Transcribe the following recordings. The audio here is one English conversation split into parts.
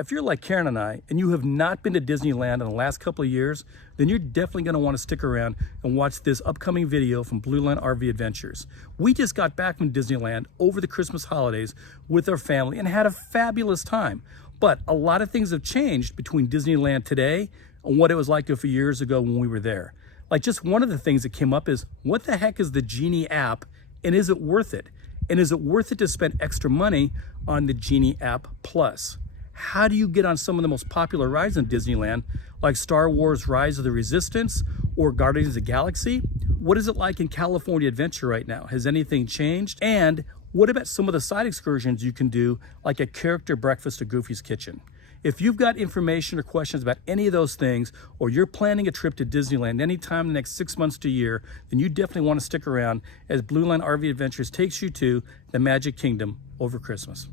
If you're like Karen and I, and you have not been to Disneyland in the last couple of years, then you're definitely going to want to stick around and watch this upcoming video from Blue Line RV Adventures. We just got back from Disneyland over the Christmas holidays with our family and had a fabulous time. But a lot of things have changed between Disneyland today and what it was like a few years ago when we were there. Like, just one of the things that came up is, what the heck is the Genie app, and is it worth it? And is it worth it to spend extra money on the Genie app Plus? How do you get on some of the most popular rides in Disneyland, like Star Wars Rise of the Resistance or Guardians of the Galaxy? What is it like in California Adventure right now? Has anything changed? And what about some of the side excursions you can do, like a character breakfast at Goofy's Kitchen? If you've got information or questions about any of those things, or you're planning a trip to Disneyland anytime in the next 6 months to a year, then you definitely want to stick around as Blue Line RV Adventures takes you to the Magic Kingdom over Christmas.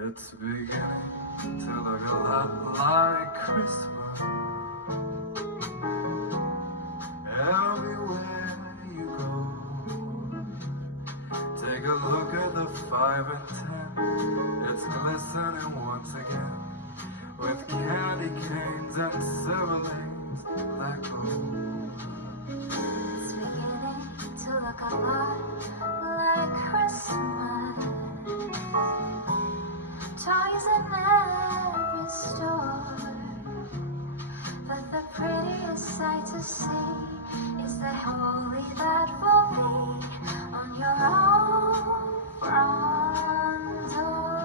It's beginning to look a lot like Christmas. Everywhere you go, take a look at the 5 and 10. It's glistening once again with candy canes and silver lanes that glow. It's beginning to look a lot like Christmas. Toys in every store, but the prettiest sight to see is the holly that will be on your own front door.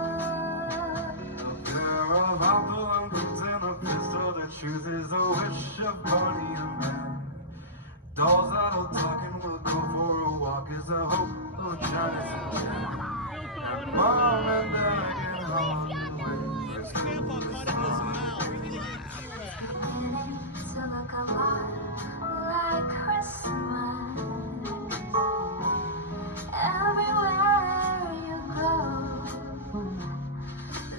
A pair of hot balloons and a pistol that chooses a wish of Barney and Ben. Dolls that'll talk and will go for a walk as a hope of Chinese and Jen. And Mom and Dad get home. Grandpa caught it in his mouth. Beginning to look a lot like Christmas. Everywhere you go,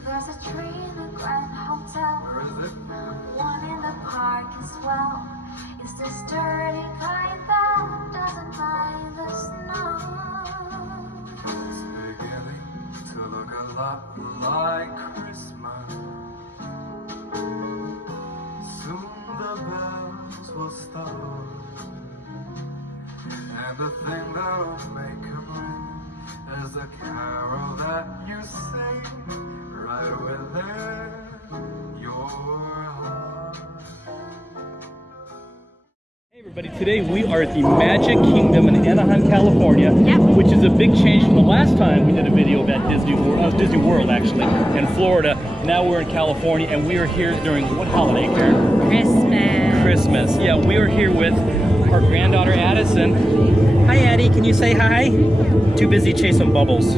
there's a tree in the Grand Hotel. Where is it? One in the park as well. It's the sturdy kind that doesn't mind the snow. It's beginning to look a lot like Christmas. Soon the bells will start, and the thing that'll make them ring is a carol that you sing right within your heart. Hey everybody, today we are at the Magic Kingdom in Anaheim, California, which is a big change from the last time we did a video about Disney World actually, in Florida. Now we're in California, and we are here during what holiday, Karen? Christmas. Yeah, we are here with our granddaughter Addison. Hi Addie, can you say hi? Too busy chasing bubbles.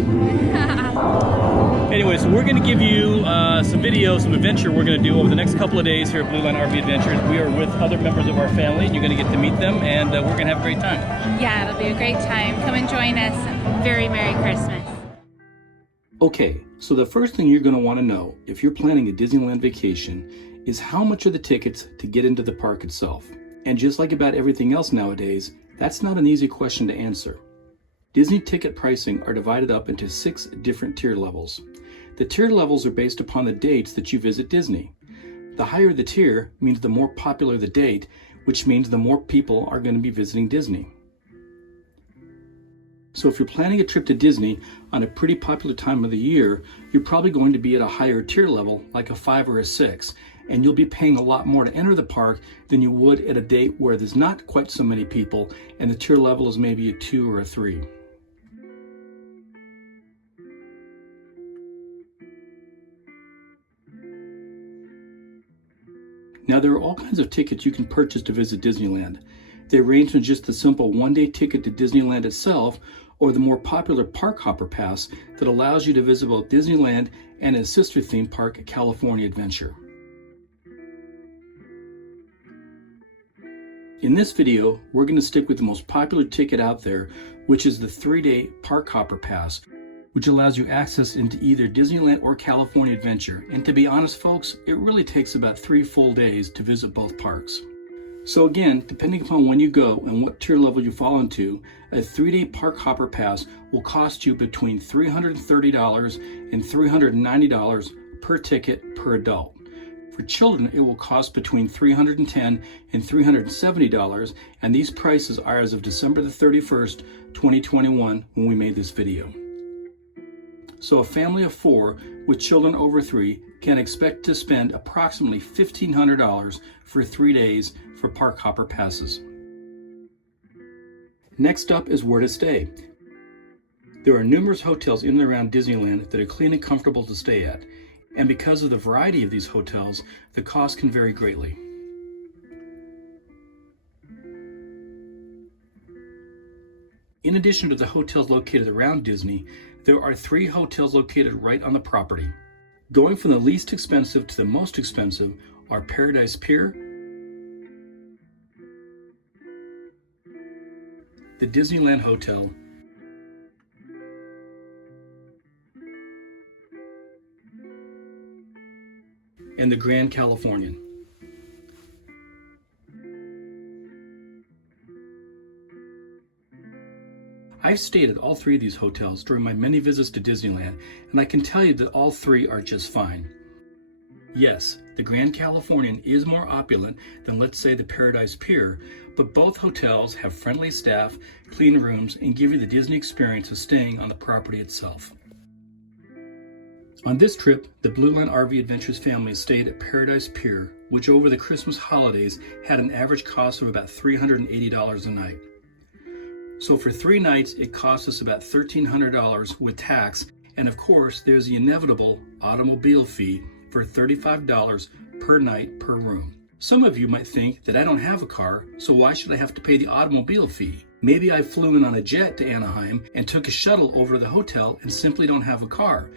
Anyway, so we're going to give you some videos, some adventure we're going to do over the next couple of days here at Blue Line RV Adventures. We are with other members of our family, and you're going to get to meet them, and we're going to have a great time. Yeah, it'll be a great time. Come and join us. Very Merry Christmas. Okay, so the first thing you're going to want to know if you're planning a Disneyland vacation is how much are the tickets to get into the park itself. And just like about everything else nowadays, that's not an easy question to answer. Disney ticket pricing are divided up into 6 different tier levels. The tier levels are based upon the dates that you visit Disney. The higher the tier means the more popular the date, which means the more people are going to be visiting Disney. So if you're planning a trip to Disney on a pretty popular time of the year, you're probably going to be at a higher tier level, like a 5 or a 6, and you'll be paying a lot more to enter the park than you would at a date where there's not quite so many people, and the tier level is maybe a 2 or a 3. Now, there are all kinds of tickets you can purchase to visit Disneyland. They range from just the simple one-day ticket to Disneyland itself, or the more popular Park Hopper Pass that allows you to visit both Disneyland and its sister theme park, California Adventure. In this video, we're going to stick with the most popular ticket out there, which is the 3-day Park Hopper Pass, which allows you access into either Disneyland or California Adventure. And to be honest, folks, it really takes about 3 full days to visit both parks. So again, depending upon when you go and what tier level you fall into, a 3-day Park Hopper Pass will cost you between $330 and $390 per ticket per adult. For children, it will cost between $310 and $370, and these prices are as of December the 31st, 2021, when we made this video. So a family of 4 with children over 3 can expect to spend approximately $1,500 for 3 days for Park Hopper passes. Next up is where to stay. There are numerous hotels in and around Disneyland that are clean and comfortable to stay at, and because of the variety of these hotels, the cost can vary greatly. In addition to the hotels located around Disney, there are 3 hotels located right on the property. Going from the least expensive to the most expensive are Paradise Pier, the Disneyland Hotel, and the Grand Californian. I've stayed at all 3 of these hotels during my many visits to Disneyland, and I can tell you that all 3 are just fine. Yes, the Grand Californian is more opulent than, let's say, the Paradise Pier, but both hotels have friendly staff, clean rooms, and give you the Disney experience of staying on the property itself. On this trip, the Blue Line RV Adventures family stayed at Paradise Pier, which over the Christmas holidays had an average cost of about $380 a night. So for 3 nights, it cost us about $1,300 with tax, and of course, there's the inevitable automobile fee for $35 per night per room. Some of you might think that I don't have a car, so why should I have to pay the automobile fee? Maybe I flew in on a jet to Anaheim and took a shuttle over to the hotel and simply don't have a car.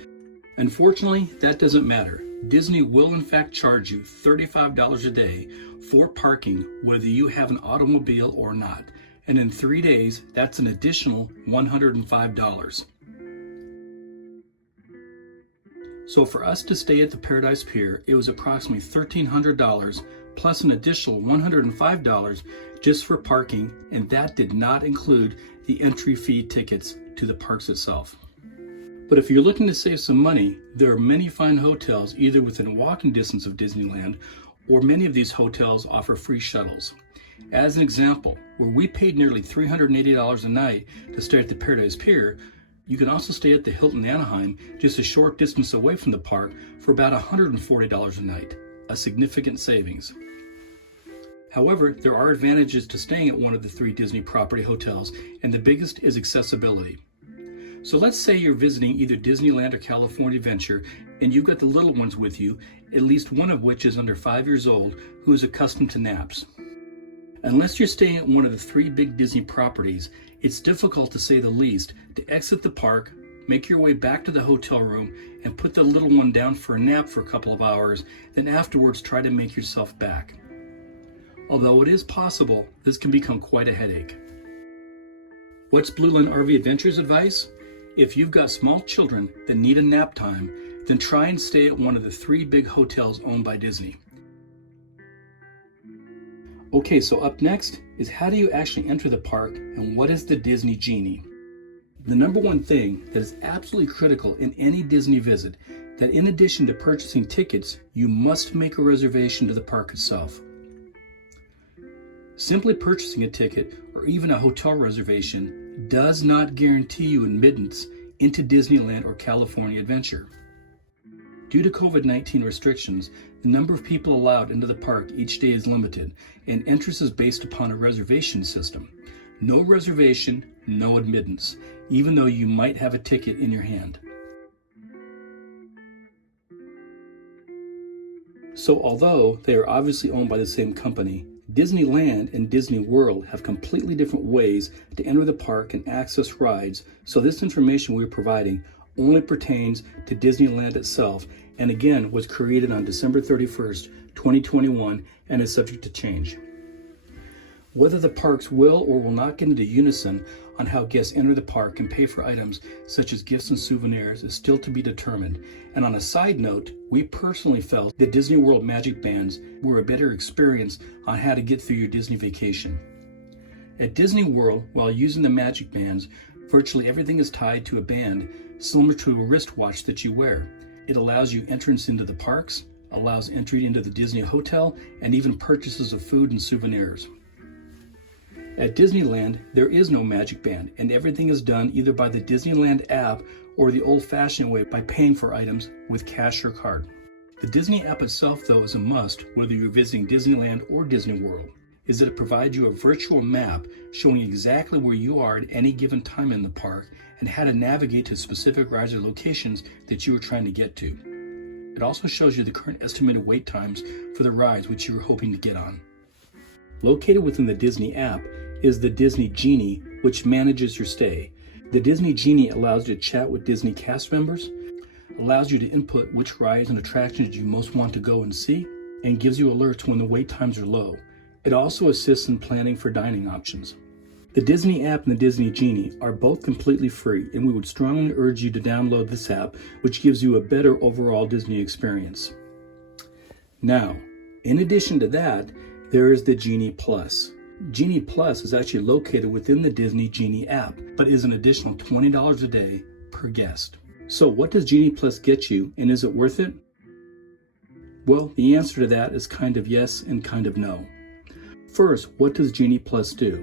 Unfortunately, that doesn't matter. Disney will in fact charge you $35 a day for parking whether you have an automobile or not. And in 3 days, that's an additional $105. So for us to stay at the Paradise Pier, it was approximately $1,300 plus an additional $105 just for parking, and that did not include the entry fee tickets to the parks itself. But if you're looking to save some money, there are many fine hotels either within walking distance of Disneyland, or many of these hotels offer free shuttles. As an example, where we paid nearly $380 a night to stay at the Paradise Pier, you can also stay at the Hilton Anaheim, just a short distance away from the park, for about $140 a night, a significant savings. However, there are advantages to staying at one of the 3 Disney property hotels, and the biggest is accessibility. So let's say you're visiting either Disneyland or California Adventure, and you've got the little ones with you, at least one of which is under 5 years old, who is accustomed to naps. Unless you're staying at one of the 3 big Disney properties, it's difficult to say the least to exit the park, make your way back to the hotel room, and put the little one down for a nap for a couple of hours, then afterwards try to make yourself back. Although it is possible, this can become quite a headache. What's Blue Line RV Adventures advice? If you've got small children that need a nap time, then try and stay at one of the 3 big hotels owned by Disney. Okay, so up next is how do you actually enter the park, and what is the Disney Genie? The number one thing that is absolutely critical in any Disney visit, that in addition to purchasing tickets, you must make a reservation to the park itself. Simply purchasing a ticket or even a hotel reservation does not guarantee you admittance into Disneyland or California Adventure. Due to COVID-19 restrictions, the number of people allowed into the park each day is limited, and entrance is based upon a reservation system. No reservation, no admittance, even though you might have a ticket in your hand. So although they are obviously owned by the same company, Disneyland and Disney World have completely different ways to enter the park and access rides, so this information we're providing only pertains to Disneyland itself, and again was created on December 31st, 2021, and is subject to change. Whether the parks will or will not get into unison on how guests enter the park and pay for items such as gifts and souvenirs is still to be determined. And on a side note, we personally felt that Disney World Magic Bands were a better experience on how to get through your Disney vacation. At Disney World, while using the Magic Bands, virtually everything is tied to a band similar to a wristwatch that you wear. It allows you entrance into the parks, allows entry into the Disney Hotel, and even purchases of food and souvenirs. At Disneyland, there is no Magic Band, and everything is done either by the Disneyland app or the old-fashioned way by paying for items with cash or card. The Disney app itself, though, is a must whether you're visiting Disneyland or Disney World, is that it provides you a virtual map showing exactly where you are at any given time in the park and how to navigate to specific rides or locations that you are trying to get to. It also shows you the current estimated wait times for the rides which you are hoping to get on. Located within the Disney app is the Disney Genie, which manages your stay. The Disney Genie allows you to chat with Disney cast members, allows you to input which rides and attractions you most want to go and see, and gives you alerts when the wait times are low. It also assists in planning for dining options. The Disney app and the Disney Genie are both completely free, and we would strongly urge you to download this app, which gives you a better overall Disney experience. Now, in addition to that, there is the Genie Plus. Genie Plus is actually located within the Disney Genie app, but is an additional $20 a day per guest. So what does Genie Plus get you, and is it worth it? Well, the answer to that is kind of yes and kind of no. First, what does Genie Plus do?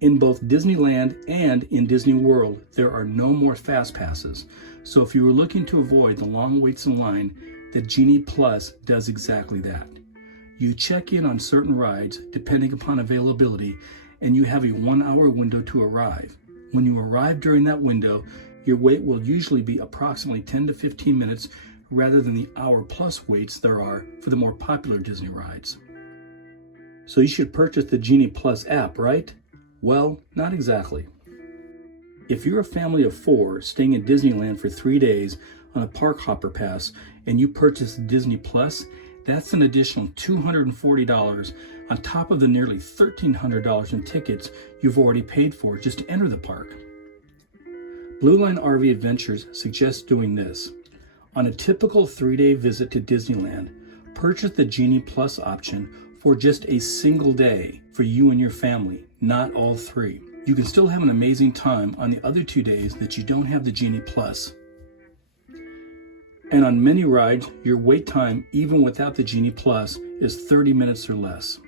In both Disneyland and in Disney World, there are no more fast passes. So if you were looking to avoid the long waits in line, the Genie Plus does exactly that. You check in on certain rides depending upon availability, and you have a 1-hour window to arrive. When you arrive during that window, your wait will usually be approximately 10 to 15 minutes rather than the hour-plus waits there are for the more popular Disney rides. So you should purchase the Genie Plus app, right? Well, not exactly. If you're a family of 4 staying in Disneyland for 3 days on a park hopper pass and you purchase Disney Plus, that's an additional $240 on top of the nearly $1,300 in tickets you've already paid for just to enter the park. Blue Line RV Adventures suggests doing this. On a typical 3-day visit to Disneyland, purchase the Genie Plus option for just a single day for you and your family, not all 3. You can still have an amazing time on the other 2 days that you don't have the Genie Plus. And on many rides, your wait time, even without the Genie Plus, is 30 minutes or less.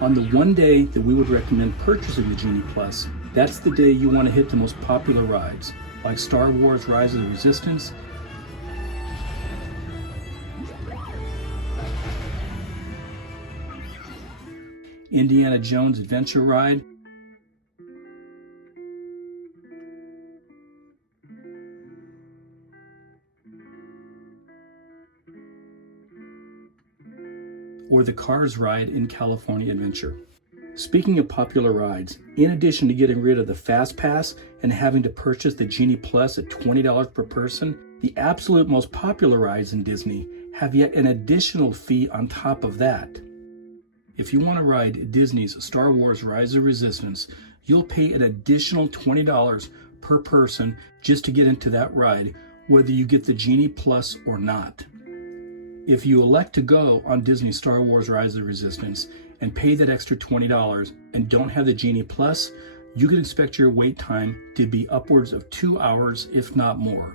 On the one day that we would recommend purchasing the Genie Plus, that's the day you want to hit the most popular rides, like Star Wars Rise of the Resistance, Indiana Jones Adventure Ride, or the Cars ride in California Adventure. Speaking of popular rides, in addition to getting rid of the Fast Pass and having to purchase the Genie Plus at $20 per person, the absolute most popular rides in Disney have yet an additional fee on top of that. If you want to ride Disney's Star Wars Rise of Resistance, you'll pay an additional $20 per person just to get into that ride, whether you get the Genie Plus or not. If you elect to go on Disney's Star Wars Rise of the Resistance and pay that extra $20 and don't have the Genie Plus, you can expect your wait time to be upwards of 2 hours, if not more.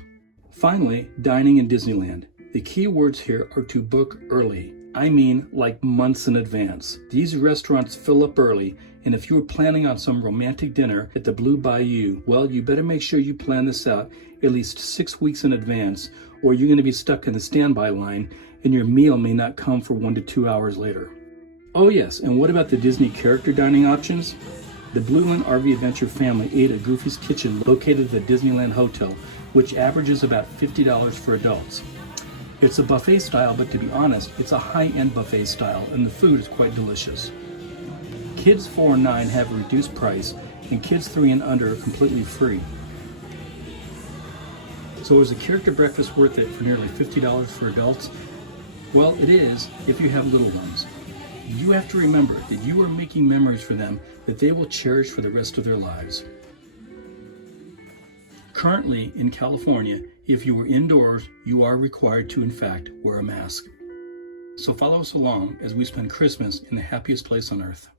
Finally, dining in Disneyland. The key words here are to book early. I mean, like months in advance. These restaurants fill up early, and if you were planning on some romantic dinner at the Blue Bayou, well, you better make sure you plan this out at least 6 weeks in advance, or you're going to be stuck in the standby line, and your meal may not come for 1 to 2 hours later. Oh yes, and what about the Disney character dining options? The Blue Line RV Adventure family ate at Goofy's Kitchen located at the Disneyland Hotel, which averages about $50 for adults. It's a buffet style, but to be honest, it's a high-end buffet style, and the food is quite delicious. Kids 4 and 9 have a reduced price, and kids 3 and under are completely free. So is a character breakfast worth it for nearly $50 for adults? Well, it is if you have little ones. You have to remember that you are making memories for them that they will cherish for the rest of their lives. Currently in California, if you are indoors, you are required to in fact wear a mask. So follow us along as we spend Christmas in the happiest place on earth.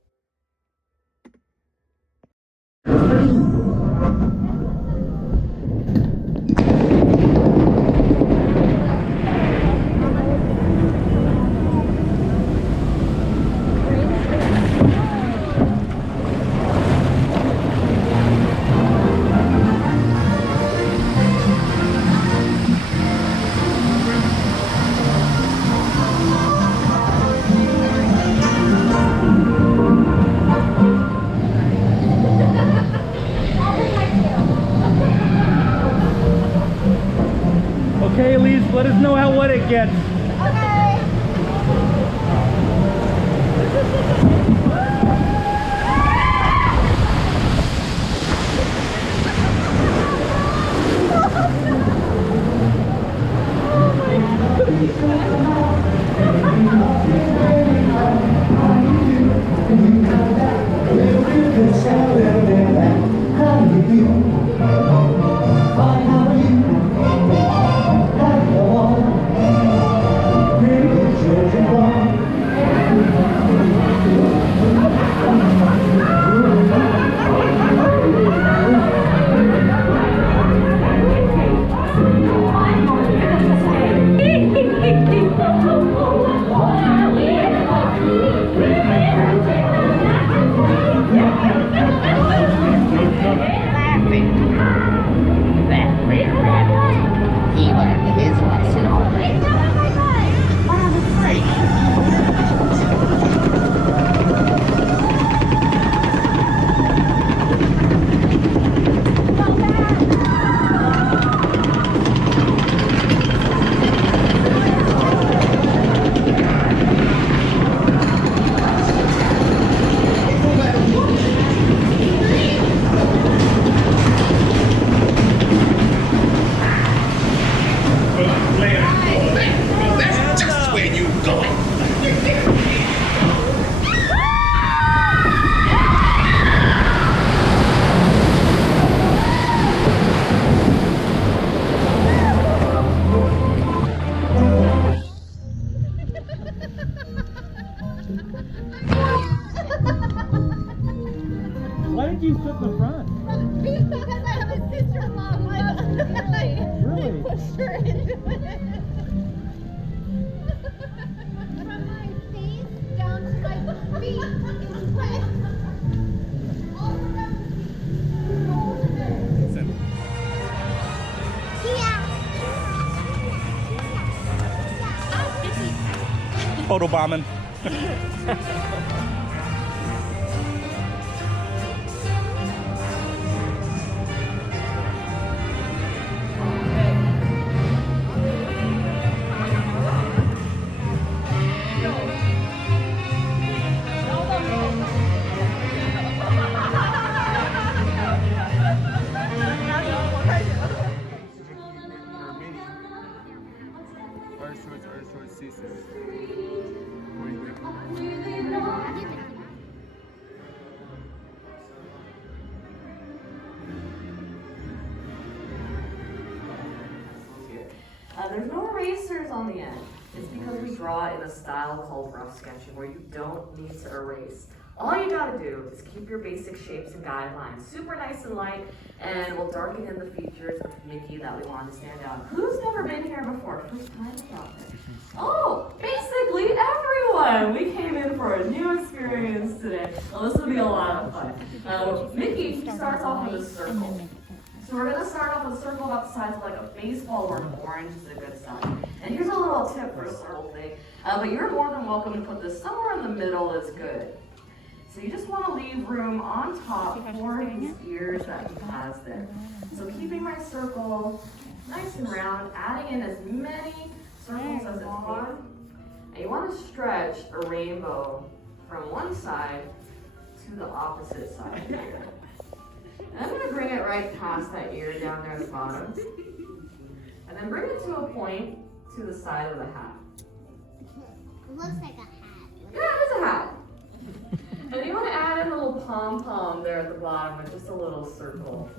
Okay, Elise, let us know how wet it gets. Why did you sit in the front? Because I have a sister-in-law. Really? Pushed her into it. From my face down to my feet, it's wet. All around the feet. Photo bombing. There's no erasers on the end. It's because we draw in a style called rough sketching where you don't need to erase. All you gotta do is keep your basic shapes and guidelines super nice and light, and we'll darken in the features of Mickey that we want to stand out. Who's never been here before? First time out there. Oh, basically everyone! We came in for a new experience today. Well, this will be a lot of fun. Mickey starts off with a circle. So we're gonna start off with a circle about the size of like a baseball where orange is a good size. And here's a little tip for a circle thing. But you're more than welcome to put this somewhere in the middle is good. So you just want to leave room on top for his ears that he has there. So keeping my circle nice and round, adding in as many circles as it takes. And you want to stretch a rainbow from one side to the opposite side here. And I'm going to bring it right past that ear down there at the bottom. And then bring it to a point to the side of the hat. It looks like a hat. Yeah, it is a hat. And you want to add in a little pom-pom there at the bottom with just a little circle.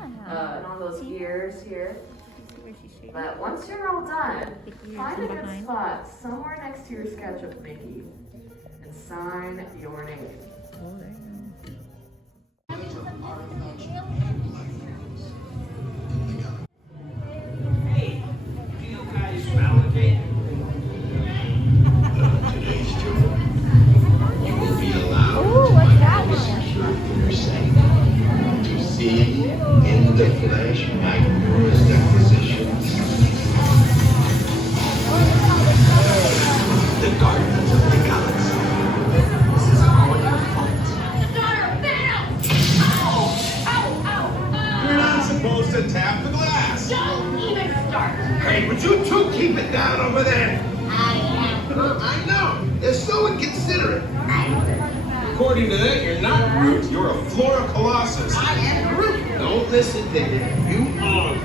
And on those ears here. But once you're all done, find a good spot somewhere next to your sketch of Mickey and sign your name. Today's tour, you will be allowed to secure your sight to see in the flesh magnanimous acquisitions, the gardens of the galaxy. This is how you fight. You're not supposed to tap the glass. Don't even start. Hey, would you two keep it down over there? I know. They're so inconsiderate. According to that, you're not Groot. You're a Flora Colossus. I am Groot. Don't listen to him. You are.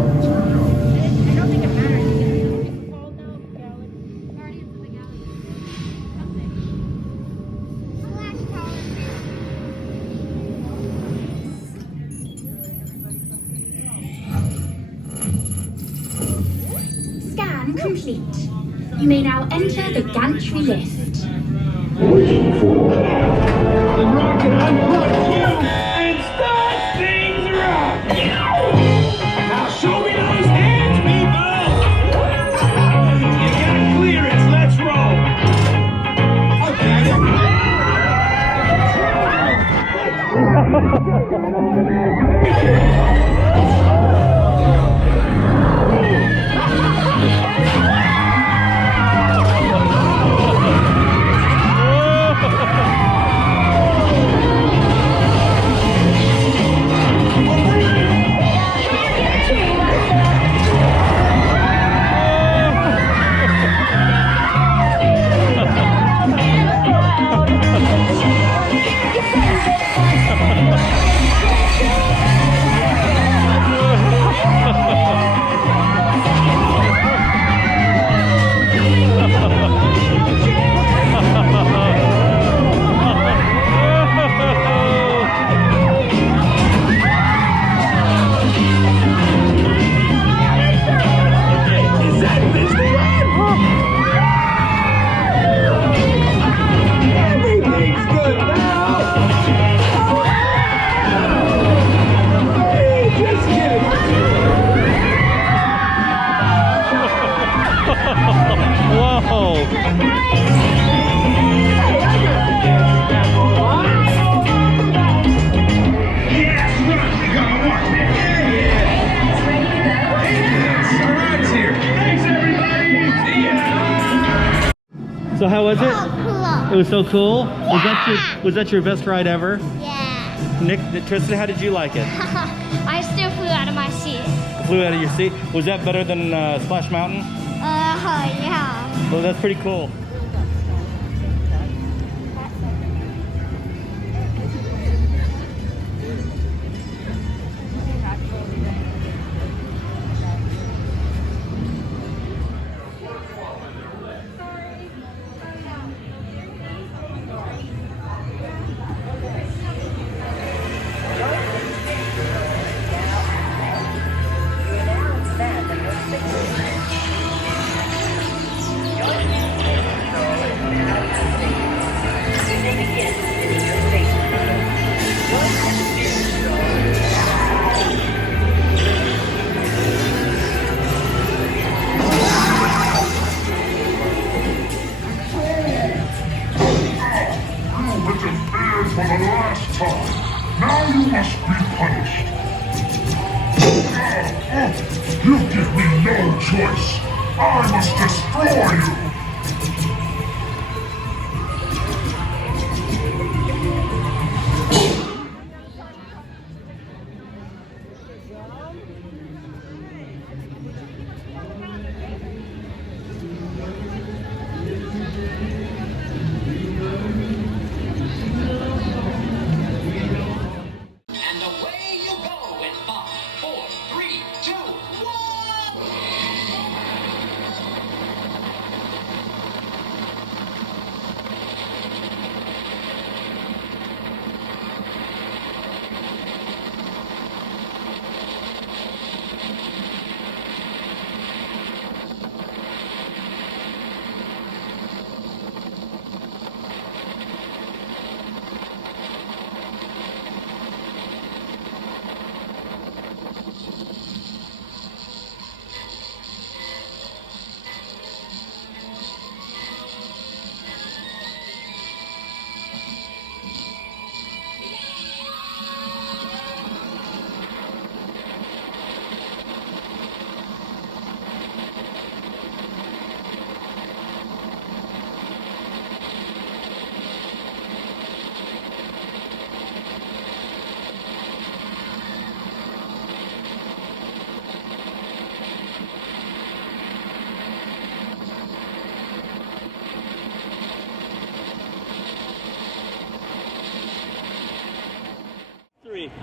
I don't think it matters. It's called now Guardians of the Galaxy. Something. Flash Tower. Scan complete. You may now enter the gantry lift. The rocket unplugs you and starts things right. Now show me those hands, people. You got clearance. Let's roll. Is that Disneyland? Everything's good now. Hey, just kidding. Whoa! Yes, look, we got one. All right, here. Thanks, everybody. See ya. So how was it? Oh, It was so cool. Was that your best ride ever? cool. Yeah. Nick, Tristan, how did you like it? I still flew out of my seat. Flew out of your seat. Was that better than Splash Mountain? Yeah. Well, that's pretty cool. For the last time. Now you must be punished. You give me no choice. I must destroy you.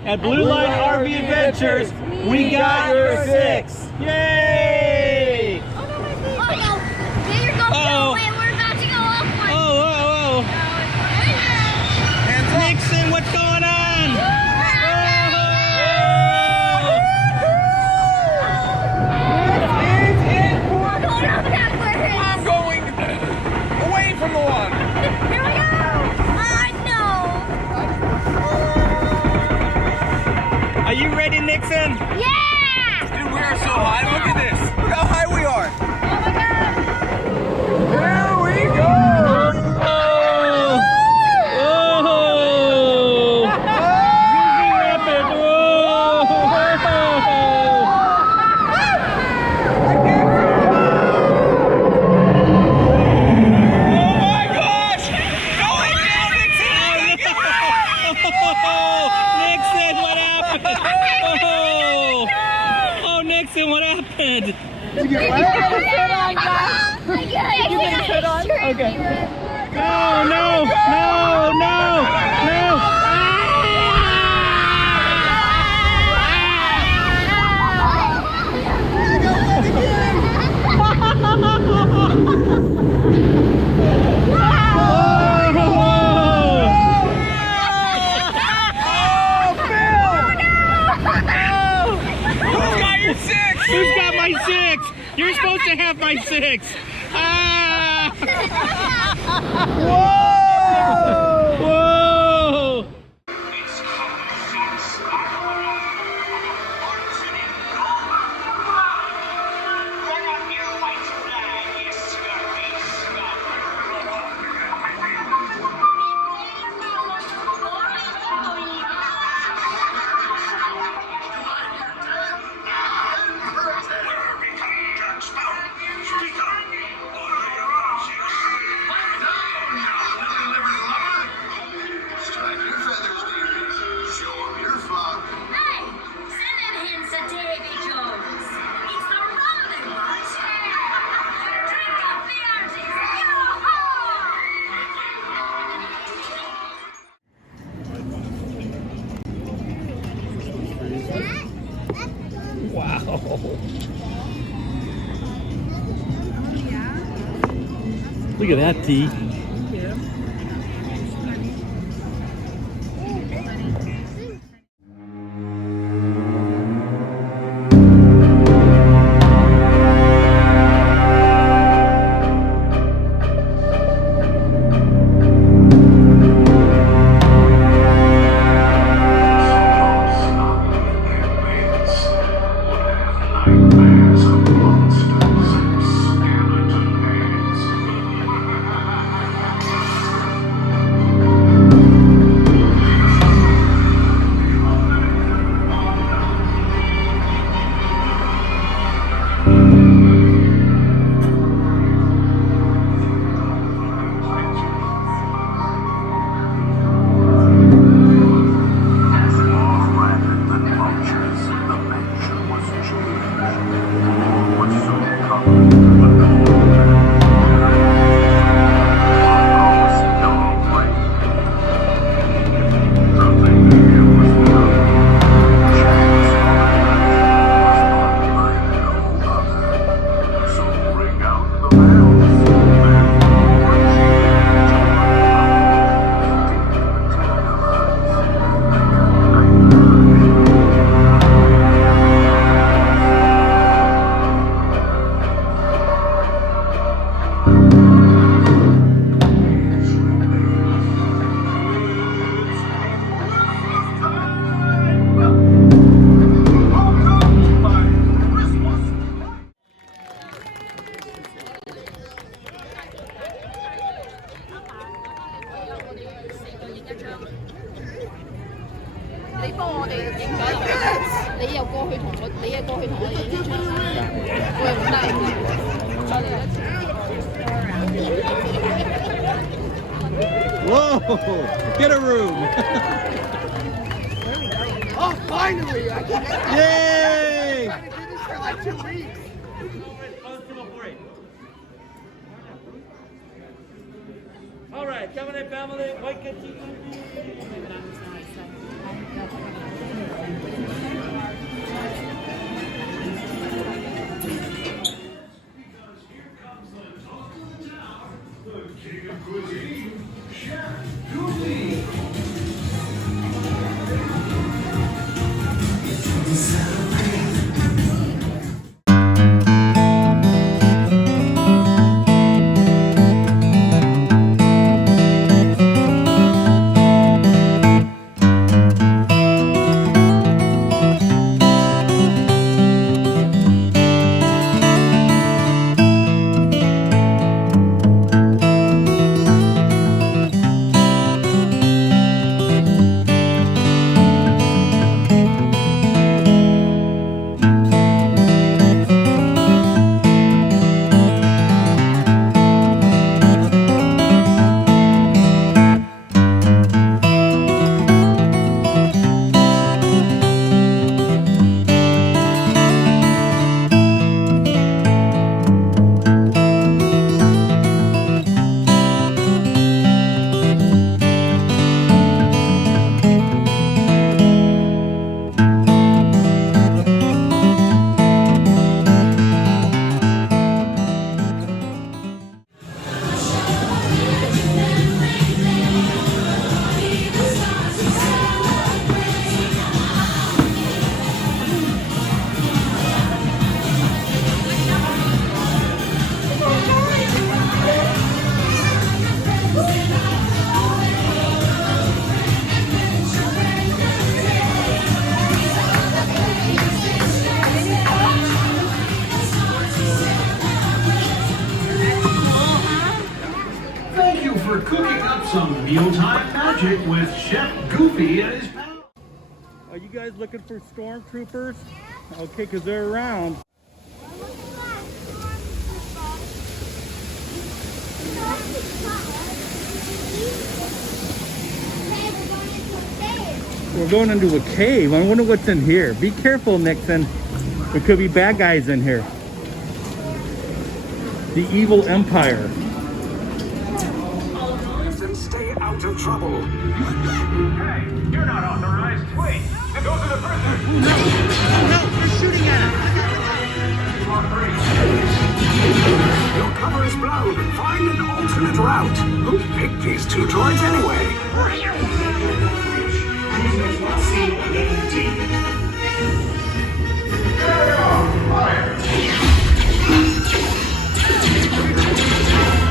At Blue Line RV Adventures, we got your 6. Yay! Oh no! There goes Oh. Wait, we're about to go off one. Oh, Nixon, what's going on? I'm going away from the one. Here we go! I know! Are you ready, Nixon? Yeah! Dude, we are so high. Look at this. Look how high we are. Oh my god! Here we go. What happened? Did you get wet? You get a hood on? Okay. No! Who's got my 6? You're supposed to have my 6. Ah! Whoa! Whoa! Wow. Look at that, T. Whoa! Get a room! Oh, finally! Yay! I've been trying to do this for like 2 weeks. Alright, coming in family, white for cooking up some mealtime magic with Chef Goofy and his pals. Are you guys looking for stormtroopers? Okay, because they're around. We're going into a cave. I wonder what's in here. Be careful, Nixon. There could be bad guys in here. The evil empire. And stay out of trouble. Hey, you're not authorized. Wait, those are the prisoners. No, they're shooting at us. Your cover is blown. Find an alternate route. Who picked these two droids anyway?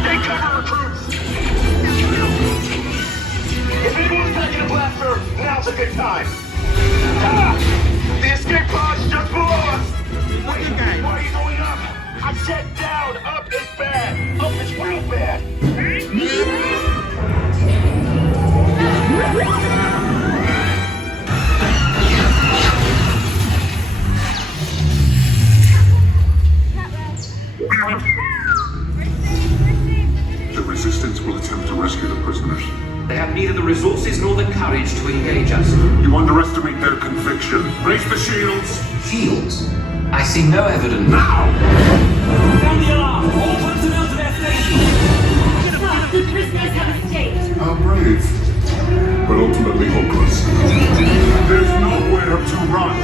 Take cover, recruits! If anyone's packing a blaster, now's a good time. Ah! The escape pod's just below us! Wait, why are you going up? I said down! Up is bad! Up is real bad! The Resistance will attempt to rescue the prisoners. They have neither the resources nor the courage to engage us. You underestimate their conviction. Raise the shields! Shields? I see no evidence. Now! Sound the alarm! All personnel to their stations! Stop! The prisoners have escaped. How brave, but ultimately hopeless. There's nowhere to run.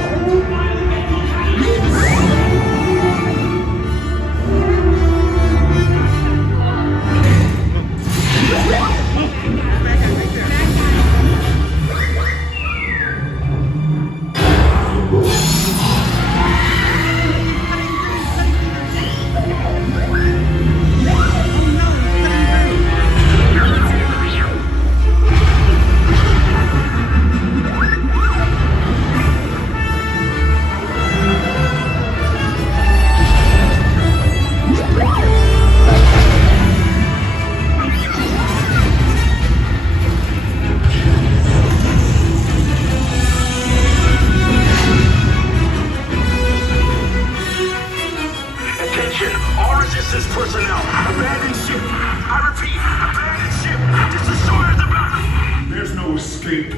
Personnel, abandon ship. I repeat, abandon ship. This destroyer the battle. There's no escape.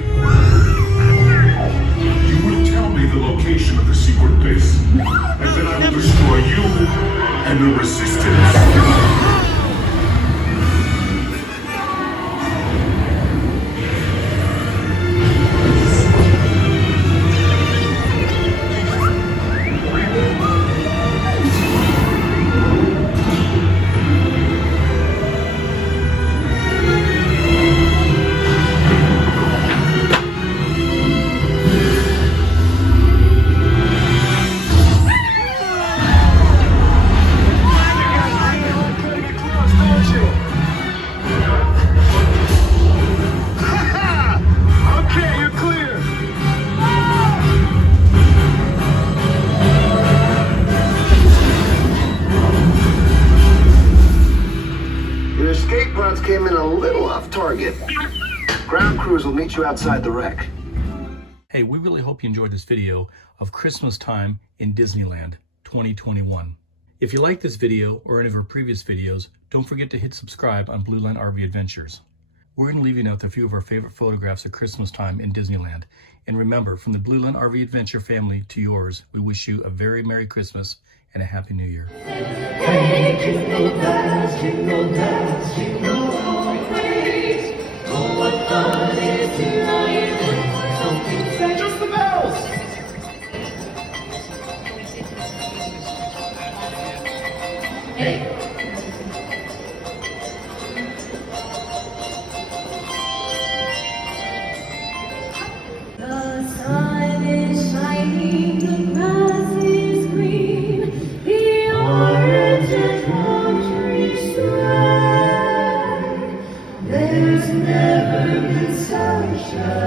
You will tell me the location of the secret base, and then I will destroy you and the Resistance. Came in a little off target. Ground crews will meet you outside the wreck. Hey, we really hope you enjoyed this video of Christmas time in Disneyland 2021. If you like this video or any of our previous videos, don't forget to hit subscribe on Blue Line RV Adventures. We're going to leave you now with a few of our favorite photographs of Christmas time in Disneyland. And remember, from the Blue Line RV Adventure family to yours, we wish you a very Merry Christmas and a Happy New Year. Hey, jingle bells, jingle bells, jingle all the way. Oh, what fun it is to ride in something say just the bells. Hey. The sun is shining, the grass is green, the orange and countryside. There's never been sunshine.